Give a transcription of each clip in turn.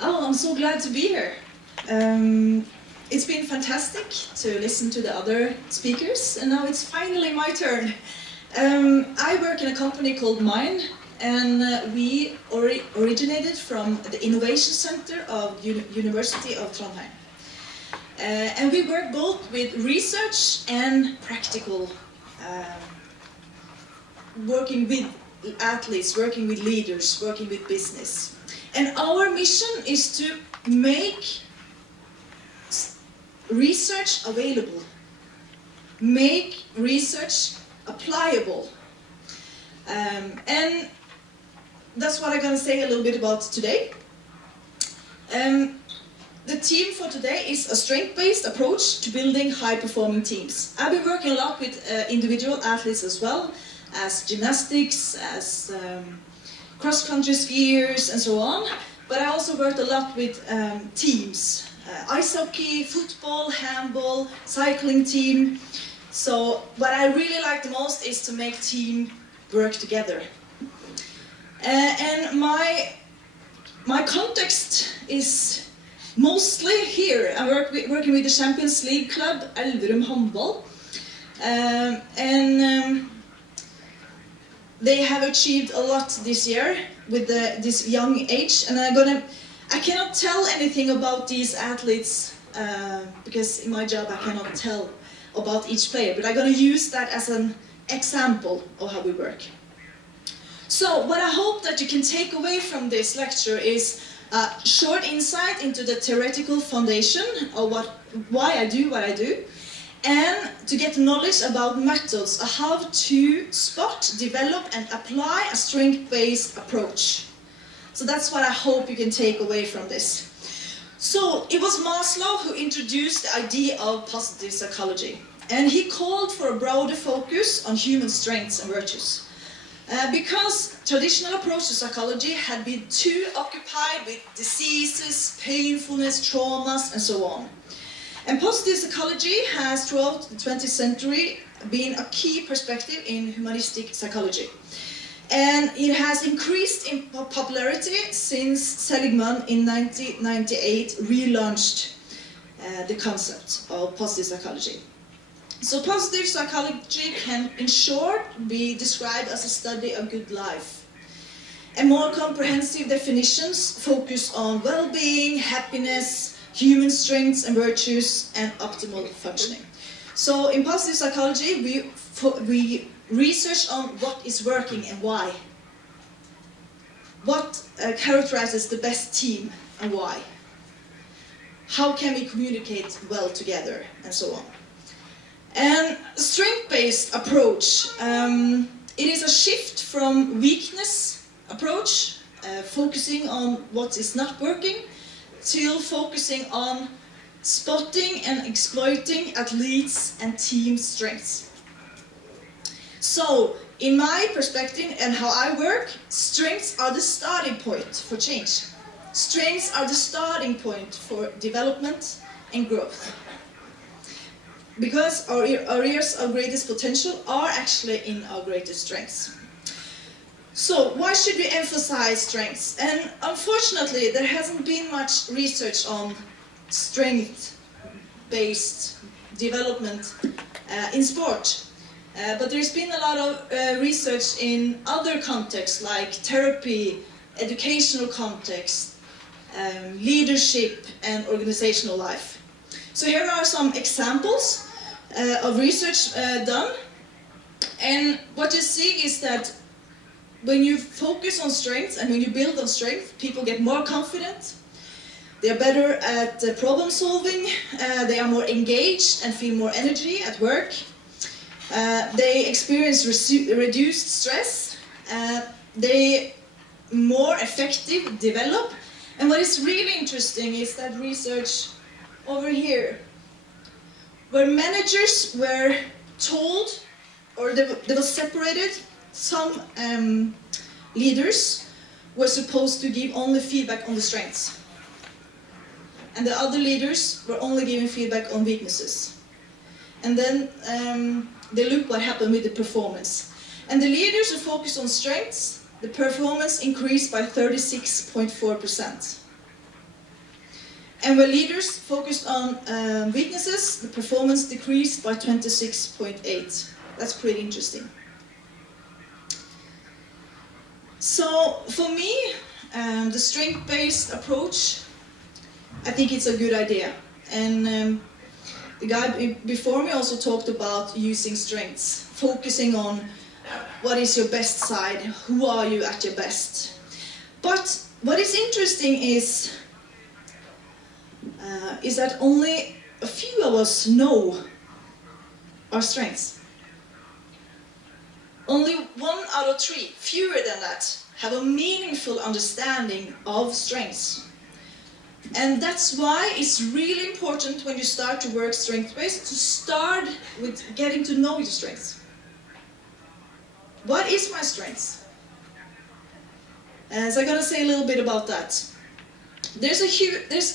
Oh, I'm so glad to be here. It's been fantastic to listen to the other speakers, and now it's finally my turn. I work in a company called Mine, and we originated from the Innovation Center of University of Trondheim. And we work both with research and practical, working with athletes, working with leaders, working with business. And our mission is to make research available, make research applicable. And that's what I'm going to say a little bit about today. The theme for today is a strength-based approach to building high-performing teams. I've been working a lot with individual athletes as well, as gymnastics, as cross-country skiers and so on, but I also worked a lot with teams, ice hockey, football, handball, cycling team. So what I really like the most is to make team work together. And my context is mostly here. I'm working with the Champions League club, Elverum Handball, and they have achieved a lot this year with this young age, and I cannot tell anything about these athletes because in my job I cannot tell about each player, but I'm going to use that as an example of how we work. So what I hope that you can take away from this lecture is a short insight into the theoretical foundation of why I do what I do, and to get knowledge about methods of how to spot, develop and apply a strength-based approach. So that's what I hope you can take away from this. So it was Maslow who introduced the idea of positive psychology, and he called for a broader focus on human strengths and virtues. Because traditional approach to psychology had been too occupied with diseases, painfulness, traumas and so on. And positive psychology has throughout the 20th century been a key perspective in humanistic psychology. And it has increased in popularity since Seligman in 1998 relaunched the concept of positive psychology. So positive psychology can, in short, be described as a study of good life. And more comprehensive definitions focus on well-being, happiness, human strengths and virtues, and optimal functioning. So in positive psychology, we research on what is working and why. What characterizes the best team and why. How can we communicate well together and so on. And strength-based approach, it is a shift from weakness approach, focusing on what is not working, till focusing on spotting and exploiting athletes and team strengths. So, in my perspective and how I work, strengths are the starting point for change. Strengths are the starting point for development and growth. Because our areas of greatest potential are actually in our greatest strengths. So, why should we emphasize strengths? And unfortunately, there hasn't been much research on strength-based development in sport. But there's been a lot of research in other contexts like therapy, educational context, leadership and organizational life. So here are some examples of research done. And what you see is that when you focus on strengths and when you build on strength, people get more confident, they are better at problem solving, they are more engaged and feel more energy at work, they experience reduced stress, they more effective develop. And what is really interesting is that research over here, where managers were told, or they were separated, some leaders were supposed to give only feedback on the strengths. And the other leaders were only giving feedback on weaknesses. And then they looked what happened with the performance. And the leaders who focused on strengths, the performance increased by 36.4%. And when leaders focused on weaknesses, the performance decreased by 26.8. That's pretty interesting. So for me, the strength-based approach, I think it's a good idea. And the guy before me also talked about using strengths, focusing on what is your best side, who are you at your best. But what is interesting is that only a few of us know our strengths. Only 1 out of 3, fewer than that, have a meaningful understanding of strengths. And that's why it's really important when you start to work strength-based to start with getting to know your strengths. What is my strengths? So I'm going to say a little bit about that. There's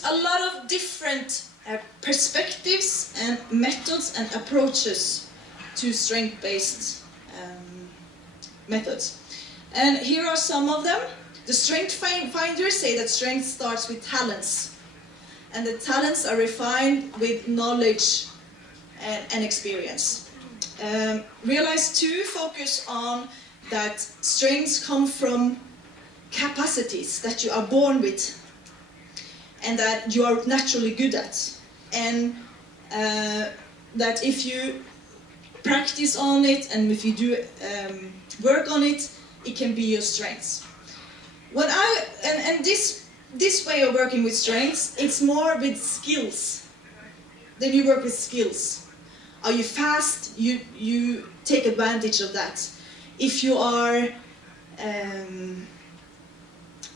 a lot of different perspectives and methods and approaches to strength-based methods. And here are some of them. The strength finders say that strength starts with talents, and the talents are refined with knowledge and experience. Realize 2 focus on that strengths come from capacities that you are born with and that you are naturally good at, and that if you practice on it and if you do work on it, it can be your strengths. This way of working with strengths, it's more with skills. Then you work with skills. Are you fast? You take advantage of that. If you are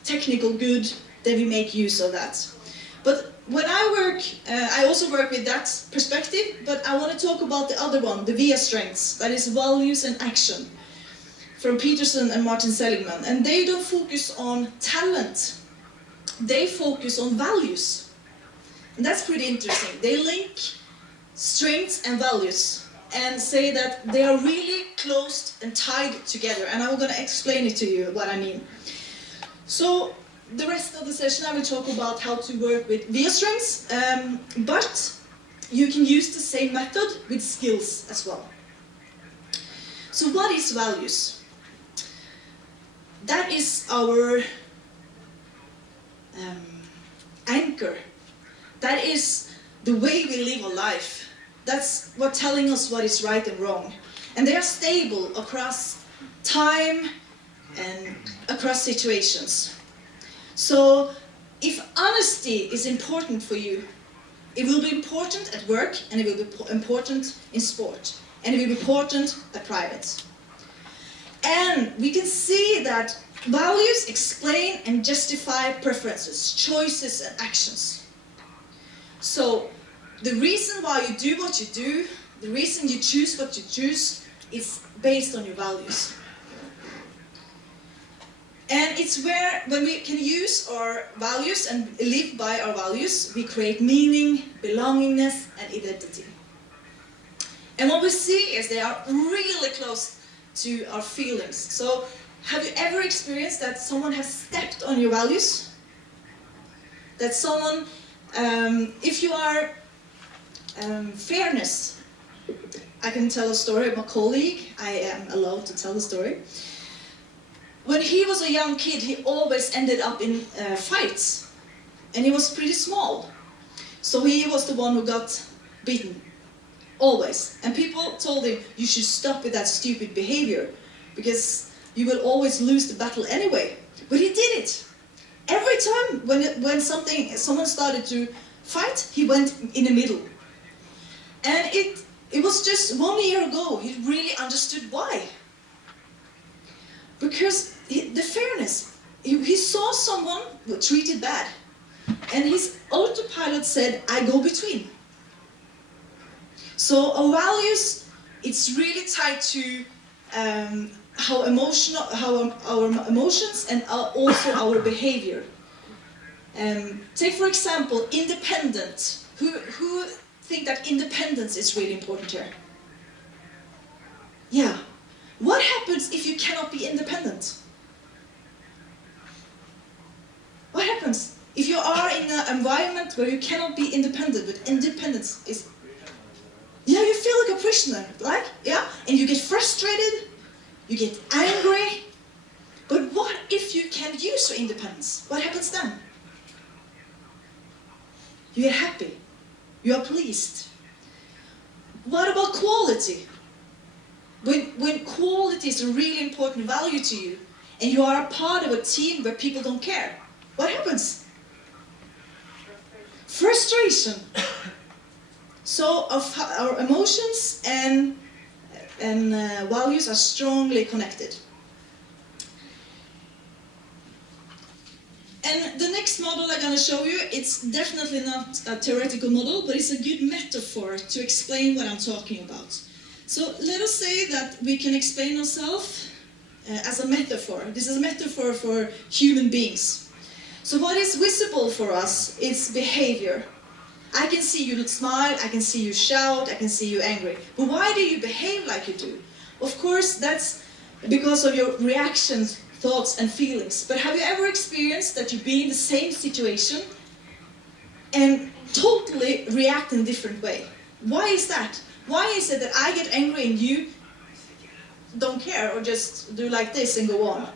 technical good, then we make use of that. But when I work, I also work with that perspective, but I want to talk about the other one, the VIA strengths, that is values and action, from Peterson and Martin Seligman. And they don't focus on talent, they focus on values. And that's pretty interesting. They link strengths and values and say that they are really close and tied together. And I'm going to explain it to you what I mean. So the rest of the session I will talk about how to work with VIA strengths, but you can use the same method with skills as well. So what is values? That is our anchor. That is the way we live our life. That's what telling us what is right and wrong. And they are stable across time and across situations. So if honesty is important for you, it will be important at work, and it will be important in sport, and it will be important at private. And we can see that values explain and justify preferences, choices and actions. So the reason why you do what you do, the reason you choose what you choose, is based on your values. And it's where, when we can use our values and live by our values, we create meaning, belongingness and identity. And what we see is they are really close to our feelings. So have you ever experienced that someone has stepped on your values? That someone, if you are fairness, I can tell a story of my colleague. I am allowed to tell the story. When he was a young kid, he always ended up in fights, and he was pretty small. So he was the one who got beaten, always. And people told him, you should stop with that stupid behavior, because you will always lose the battle anyway. But he did it. Every time when someone started to fight, he went in the middle. And it was just 1 year ago, he really understood why. Because the fairness, he saw someone treated bad, and his autopilot said, I go between. So our values, it's really tied to how our emotions and also our behavior. Take for example, independent. Who think that independence is really important here? Yeah. What happens if you cannot be independent? What happens? If you are in an environment where you cannot be independent, but independence is, yeah, you feel like a prisoner, like, yeah, and you get frustrated, you get angry. But what if you can use your independence? What happens then? You get happy. You are pleased. What about quality? When quality is a really important value to you, and you are a part of a team where people don't care, what happens? Frustration. So our emotions and values are strongly connected. And the next model I'm going to show you, it's definitely not a theoretical model, but it's a good metaphor to explain what I'm talking about. So let us say that we can explain ourselves as a metaphor. This is a metaphor for human beings. So what is visible for us is behavior. I can see you smile, I can see you shout, I can see you angry. But why do you behave like you do? Of course, that's because of your reactions, thoughts and feelings. But have you ever experienced that you be in the same situation and totally react in a different way? Why is that? Why is it that I get angry and you don't care or just do like this and go on?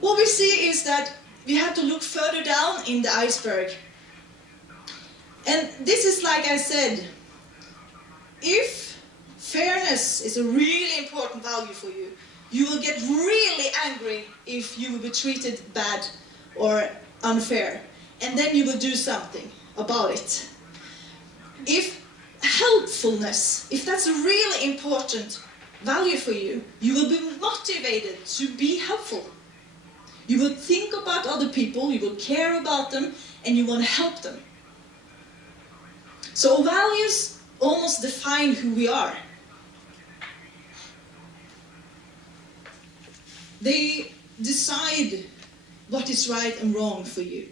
What we see is that we have to look further down in the iceberg. And this is like I said, if fairness is a really important value for you, you will get really angry if you will be treated bad or unfair. And then you will do something about it. If helpfulness, if that's a really important value for you, you will be motivated to be helpful. You will think about other people, you will care about them, and you want to help them. So values almost define who we are. They decide what is right and wrong for you.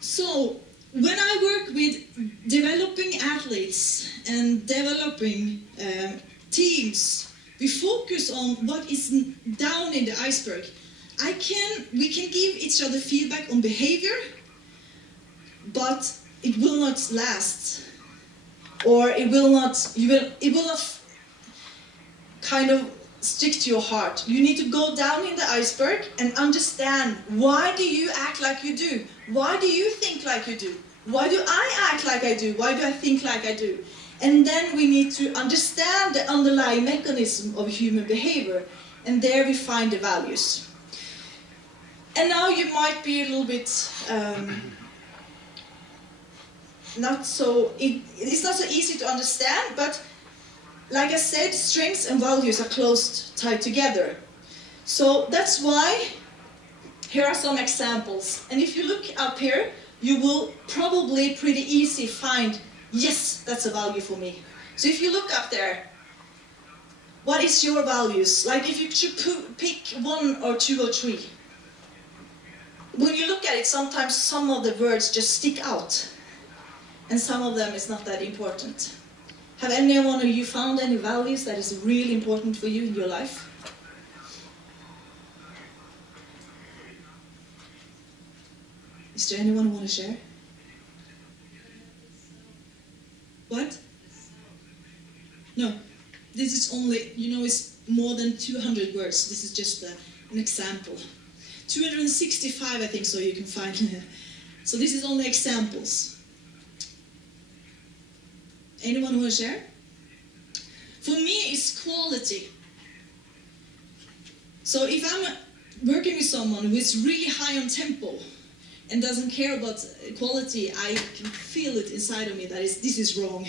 So, when I work with developing athletes and developing teams, we focus on what is down in the iceberg. We can give each other feedback on behavior, but it will not last, or it will not kind of stick to your heart. You need to go down in the iceberg and understand, why do you act like you do? Why do you think like you do? Why do I act like I do? Why do I think like I do? And then we need to understand the underlying mechanism of human behavior, and there we find the values. And now you might be a little bit it's not so easy to understand, but like I said, strengths and values are close tied together. So that's why here are some examples. And if you look up here, you will probably pretty easy find, yes, that's a value for me. So if you look up there, what is your values? Like if you should pick 1 or 2 or 3. When you look at it, sometimes some of the words just stick out. And some of them is not that important. Have any one of you found any values that is really important for you in your life? Is there anyone who want to share? What? No. This is only, it's more than 200 words. This is just an example. 265, I think, so you can find. So this is only examples. Anyone want to share? For me, it's quality. So if I'm working with someone who is really high on tempo and doesn't care about quality, I can feel it inside of me that this is wrong.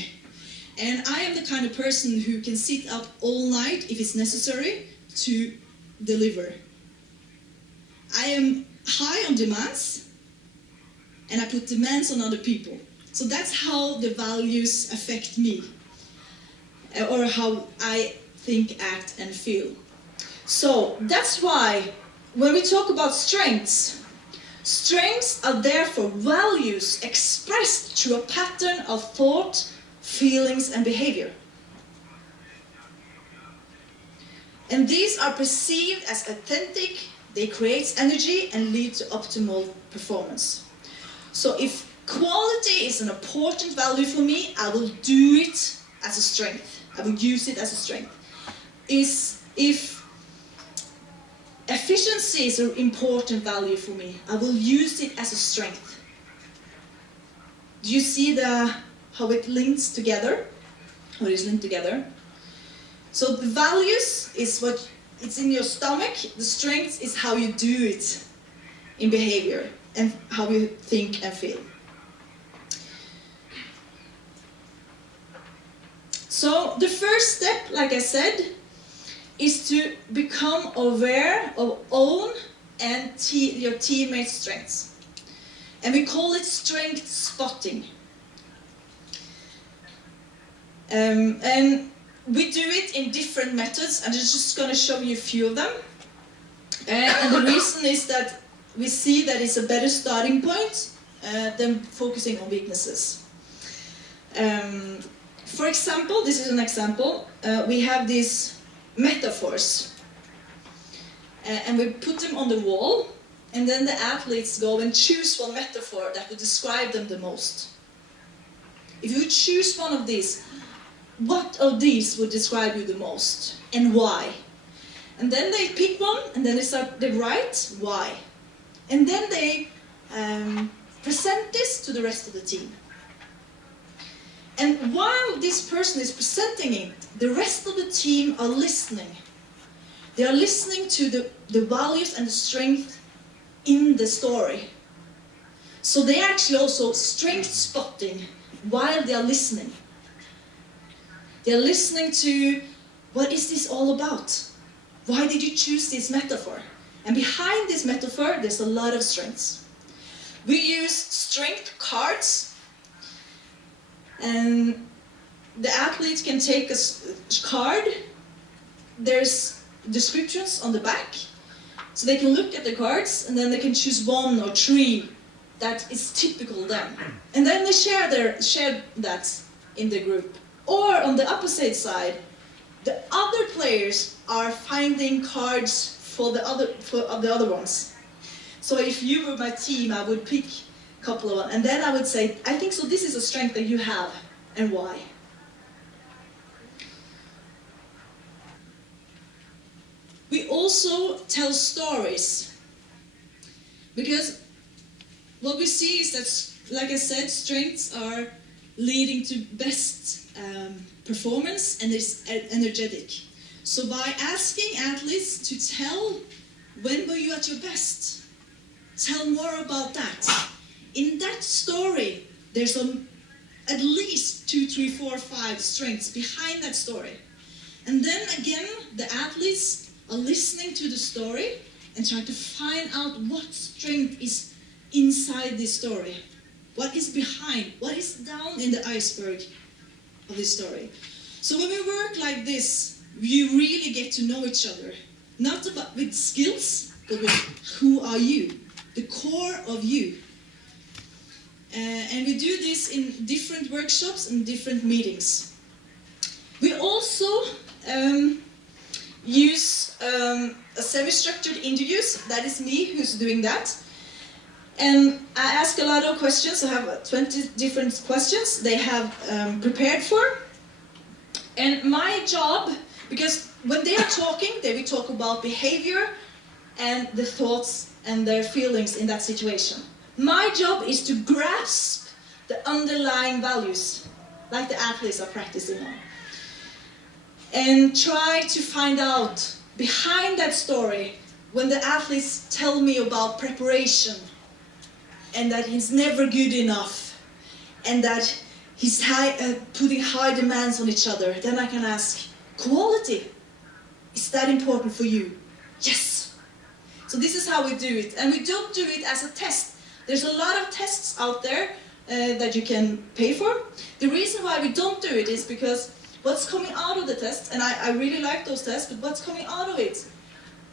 And I am the kind of person who can sit up all night if it's necessary to deliver. I am high on demands, and I put demands on other people. So that's how the values affect me, or how I think, act, and feel. So that's why when we talk about strengths, strengths are therefore values expressed through a pattern of thought, feelings, and behavior. And these are perceived as authentic, They create energy and lead to optimal performance. So if quality is an important value for me, I will do it as a strength. I will use it as a strength. If efficiency is an important value for me, I will use it as a strength. Do you see how it links together? How it is linked together? So the values is what it's in your stomach. The strength is how you do it in behavior and how you think and feel. So the first step, like I said, is to become aware of own and your teammates' strengths. And we call it strength spotting. And we do it in different methods, and I'm just going to show you a few of them. And the reason is that we see that it's a better starting point than focusing on weaknesses. For example, this is an example, we have these metaphors, and we put them on the wall, and then the athletes go and choose one metaphor that would describe them the most. If you choose one of these, what of these would describe you the most, and why? And then they pick one, and then they write why. And then they present this to the rest of the team. And while this person is presenting it, the rest of the team are listening. They are listening to the values and the strength in the story. So they actually also strength spotting while they are listening. They are listening to, what is this all about? Why did you choose this metaphor? And behind this metaphor, there's a lot of strengths. We use strength cards. And the athlete can take a card. There's descriptions on the back. So they can look at the cards, and then they can choose 1 or 3 that is typical them. And then they share that in the group. Or on the opposite side, the other players are finding cards for the other ones. So if you were my team, I would pick a couple of them, and then I would say, I think so, this is a strength that you have, and why. We also tell stories, because what we see is that, like I said, strengths are leading to best performance and is energetic. So by asking athletes to tell, when were you at your best? Tell more about that. In that story, there's at least 2, 3, 4, 5 strengths behind that story. And then again, the athletes are listening to the story and trying to find out what strength is inside this story. What is behind? What is down in the iceberg of this story? So when we work like this, you really get to know each other. Not about with skills, but with who are you? The core of you. And we do this in different workshops and different meetings. We also use a semi-structured interviews. That is me who's doing that. And I ask a lot of questions. I have 20 different questions they have prepared for. And my job, because when they are talking, they will talk about behavior and the thoughts and their feelings in that situation. My job is to grasp the underlying values, like the athletes are practicing on. And try to find out behind that story, when the athletes tell me about preparation, and that he's never good enough, and that he's putting high demands on each other, then I can ask, quality, is that important for you? Yes. So this is how we do it, and we don't do it as a test. There's a lot of tests out there that you can pay for. The reason why we don't do it is because what's coming out of the test, and I really like those tests, but what's coming out of it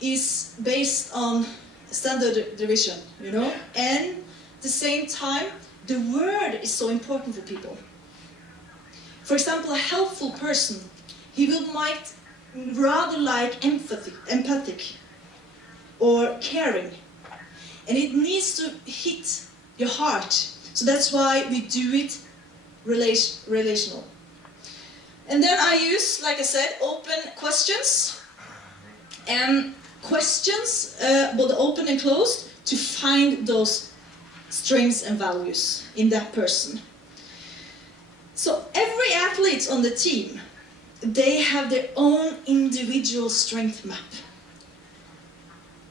is based on standard deviation, you know? And at the same time, the word is so important for people. For example, a helpful person, he might rather like empathic. or caring. And it needs to hit your heart. So that's why we do it relational. And then I use, like I said, open questions. And questions, both open and closed, to find those strengths and values in that person. So every athlete on the team, they have their own individual strength map.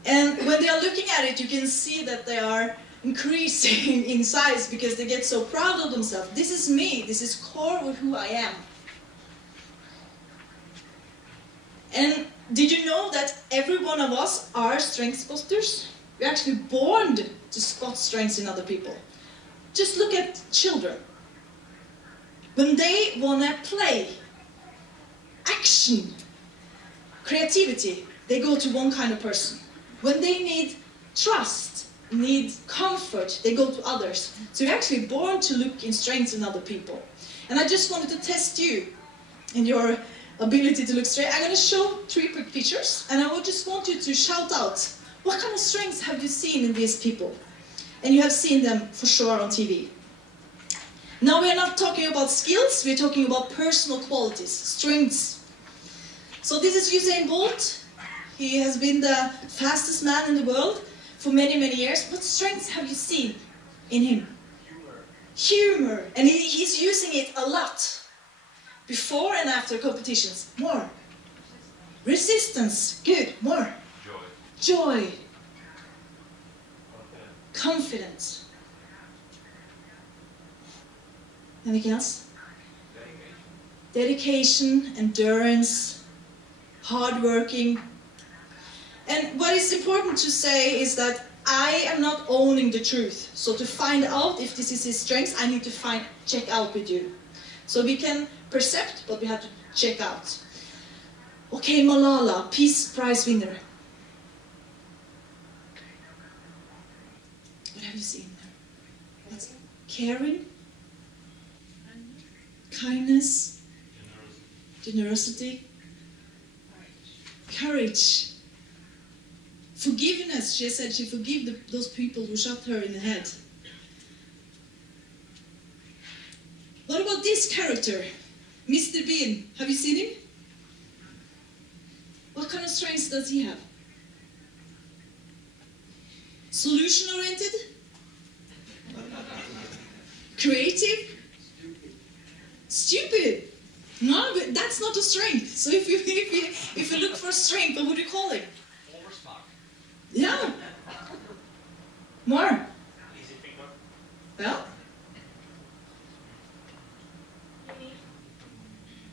And when they are looking at it, you can see that they are increasing in size because they get so proud of themselves. This is me, this is core of who I am. And did you know that every one of us are strength spotters? We're actually born to spot strengths in other people. Just look at children. When they want to play, action, creativity, they go to one kind of person. When they need trust, need comfort, they go to others. So you're actually born to look in strengths in other people. And I just wanted to test you in your ability to look straight. I'm going to show 3 quick pictures, and I would just want you to shout out, what kind of strengths have you seen in these people? And you have seen them for sure on TV. Now we are not talking about skills, we're talking about personal qualities, strengths. So this is Usain Bolt. He has been the fastest man in the world for many, many years. What strengths have you seen in him? Humor. And he's using it a lot. Before and after competitions. More. Resistance. Good. More. Joy. Confidence. Anything else? Dedication, endurance, hardworking. And what is important to say is that I am not owning the truth. So to find out if this is his strengths, I need to check out with you. So we can percept, but we have to check out. Okay, Malala, Peace Prize winner. What have you seen? What's caring? Kindness? Generosity? Courage? Forgiveness. She said she forgave those people who shot her in the head. What about this character? Mr. Bean. Have you seen him? What kind of strengths does he have? Solution-oriented? Creative? Stupid? No, but that's not a strength. So if you look for strength, what would you call it? Oversmart. Yeah. More. Easy thinker. Yeah.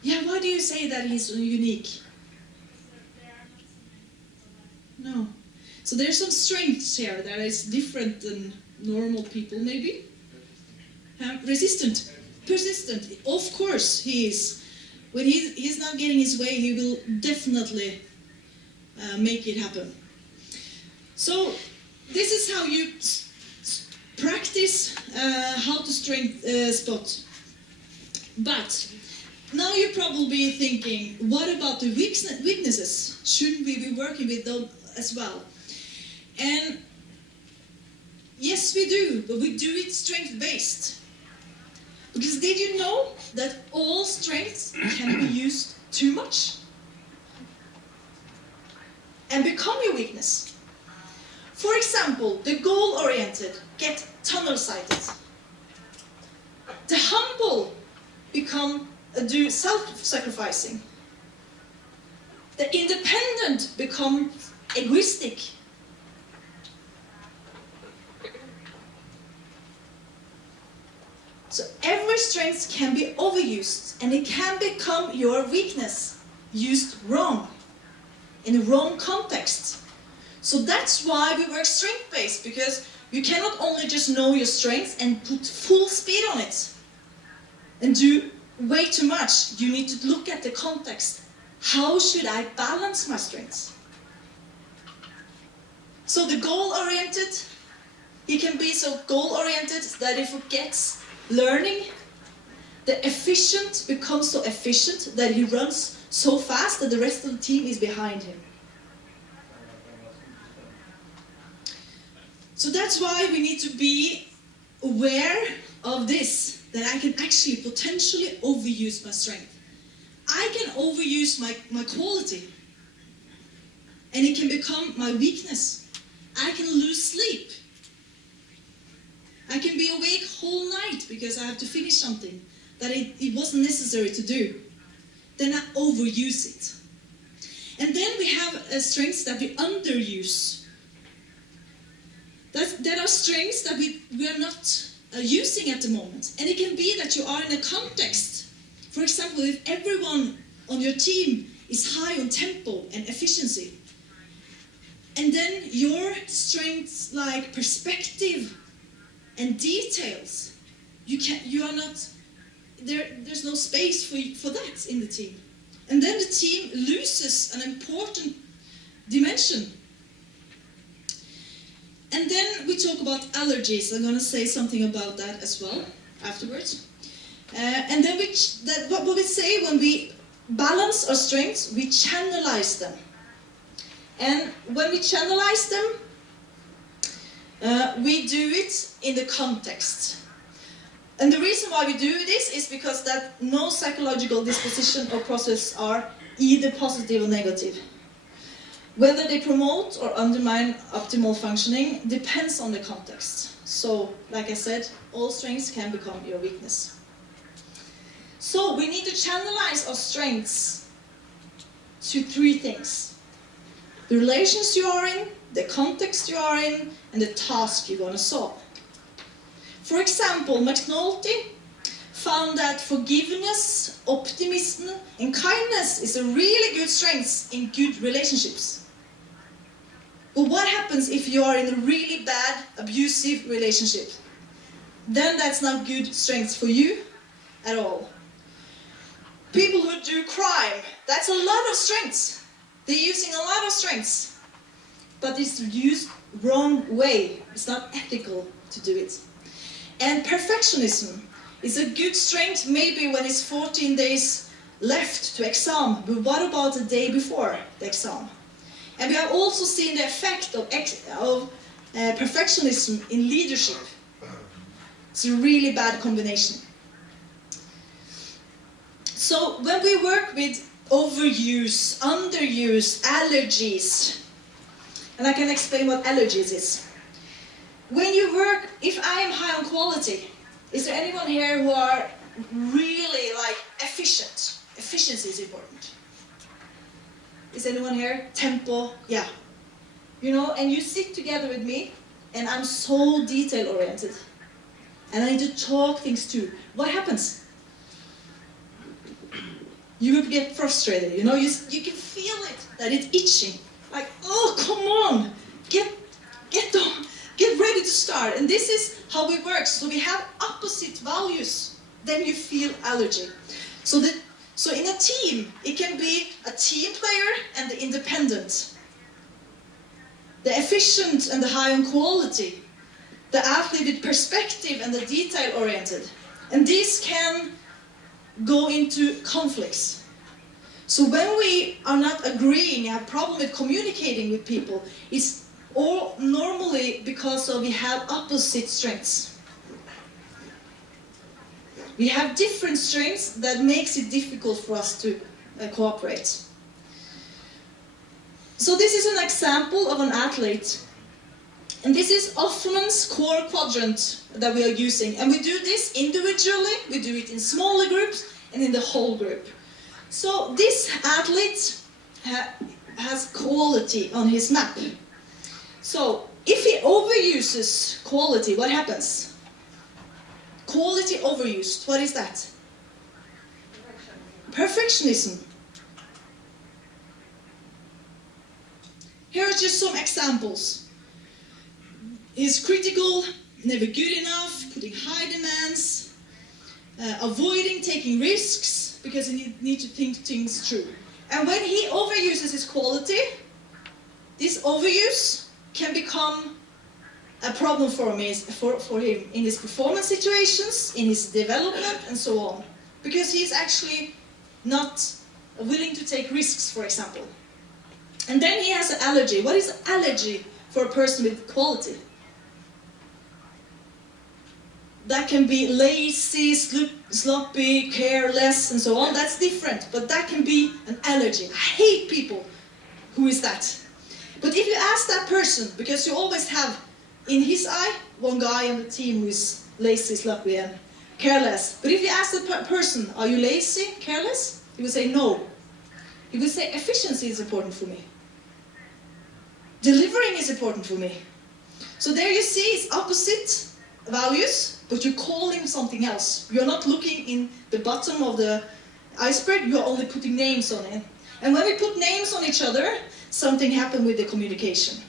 Yeah, why do you say that he's unique? No. So there's some strengths here that is different than normal people, maybe? Resistant. Persistent. Of course he is. When he's not getting his way, he will definitely make it happen. So this is how you practice how to strength spot. But now you're probably thinking, what about the weaknesses? Shouldn't we be working with them as well? And yes, we do, but we do it strength-based. Because did you know that all strengths can be used too much and become your weakness? For example, the goal-oriented get tunnel-sighted. The humble do self-sacrificing. The independent become egoistic. So every strength can be overused, and it can become your weakness, used wrong, in the wrong context. So that's why we work strength-based, because you cannot only just know your strengths and put full speed on it and do way too much. You need to look at the context. How should I balance my strengths? So the goal-oriented, he can be so goal-oriented that he forgets learning. The efficient becomes so efficient that he runs so fast that the rest of the team is behind him. So that's why we need to be aware of this, that I can actually potentially overuse my strength. I can overuse my quality, and it can become my weakness. I can lose sleep. I can be awake whole night because I have to finish something that it wasn't necessary to do. Then I overuse it. And then we have strengths that we underuse. That are strengths that we are not using at the moment. And it can be that you are in a context. For example, if everyone on your team is high on tempo and efficiency, and then your strengths like perspective and details, you are not there. There's no space for that in the team, and then the team loses an important dimension. And then we talk about allergies. I'm going to say something about that as well afterwards. And then what we say when we balance our strengths, we channelize them. And when we channelize them, we do it in the context. And the reason why we do this is because that no psychological disposition or process are either positive or negative. Whether they promote or undermine optimal functioning depends on the context. So, like I said, all strengths can become your weakness. So, we need to channelize our strengths to three things: the relations you are in, the context you are in, and the task you're going to solve. For example, McNulty found that forgiveness, optimism, and kindness is a really good strength in good relationships. But what happens if you are in a really bad, abusive relationship? Then that's not good strength for you at all. People who do crime, that's a lot of strengths. They're using a lot of strengths. But it's used wrong way. It's not ethical to do it. And perfectionism is a good strength maybe when it's 14 days left to exam, but what about the day before the exam? And we have also seen the effect of perfectionism in leadership. It's a really bad combination. So when we work with overuse, underuse, allergies, and I can explain what allergies is. When you work, if I am high on quality, is there anyone here who are really like efficient? Efficiency is important. Is anyone here? Tempo, yeah. You know, and you sit together with me, and I'm so detail-oriented. And I need to talk things too. What happens? You will get frustrated, you know, you can feel it, that it's itching. Like, oh, come on, get ready to start. And this is how it works. So we have opposite values, then you feel allergy. So in a team, it can be a team player and the independent, the efficient and the high on quality, the athlete with perspective and the detail-oriented. And these can go into conflicts. So when we are not agreeing, have a problem with communicating with people, it's all normally because we have opposite strengths. We have different strengths that makes it difficult for us to cooperate. So this is an example of an athlete. And this is Hoffman's core quadrant that we are using. And we do this individually, we do it in smaller groups and in the whole group. So this athlete has quality on his map. So if he overuses quality, what happens? Quality overused, what is that? Perfectionism. Here are just some examples. He's critical, never good enough, putting high demands, avoiding taking risks because he needs to think things through. And when he overuses his quality, this overuse can become a problem for him in his performance situations, in his development, and so on. Because he's actually not willing to take risks, for example. And then he has an allergy. What is an allergy for a person with quality? that can be lazy, sloppy, careless, and so on. That's different, but that can be an allergy. I hate people. Who is that? But if you ask that person, because you always have, in his eye, one guy on the team who is lazy, sloppy, and careless. But if you ask the person, are you lazy, careless? He would say no. He would say efficiency is important for me. Delivering is important for me. So there you see, it's opposite values, but you call him something else. You're not looking in the bottom of the iceberg, you're only putting names on it. And when we put names on each other, something happened with the communication.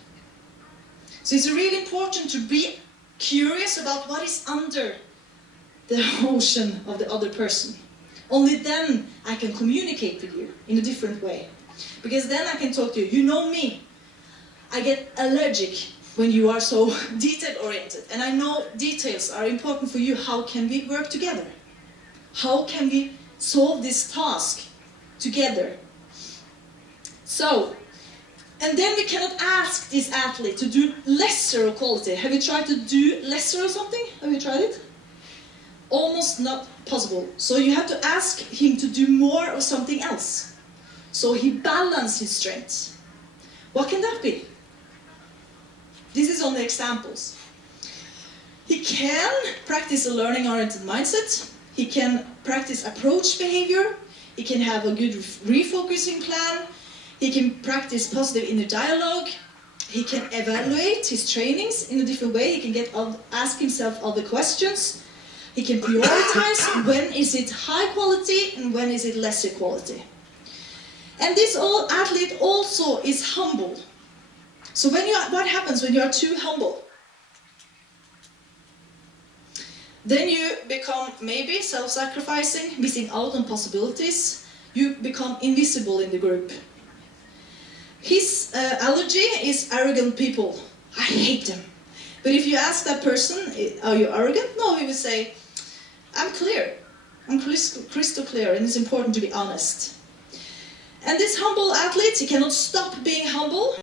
So it's really important to be curious about what is under the ocean of the other person. Only then I can communicate with you in a different way. Because then I can talk to you. You know me. I get allergic when you are so detail-oriented. And I know details are important for you. How can we work together? How can we solve this task together? So, and then we cannot ask this athlete to do lesser quality. Have you tried to do lesser or something? Have you tried it? Almost not possible. So you have to ask him to do more of something else. So he balances his strengths. What can that be? This is only examples. He can practice a learning-oriented mindset. He can practice approach behavior. He can have a good refocusing plan. He can practice positive inner dialogue. He can evaluate his trainings in a different way. He can ask himself other questions. He can prioritize when is it high quality and when is it lesser quality. And this athlete also is humble. So what happens when you are too humble? Then you become maybe self-sacrificing, missing out on possibilities. You become invisible in the group. His allergy is arrogant people. I hate them. But if you ask that person, are you arrogant? No, he would say, I'm clear. I'm crystal clear, and it's important to be honest. And this humble athlete, he cannot stop being humble.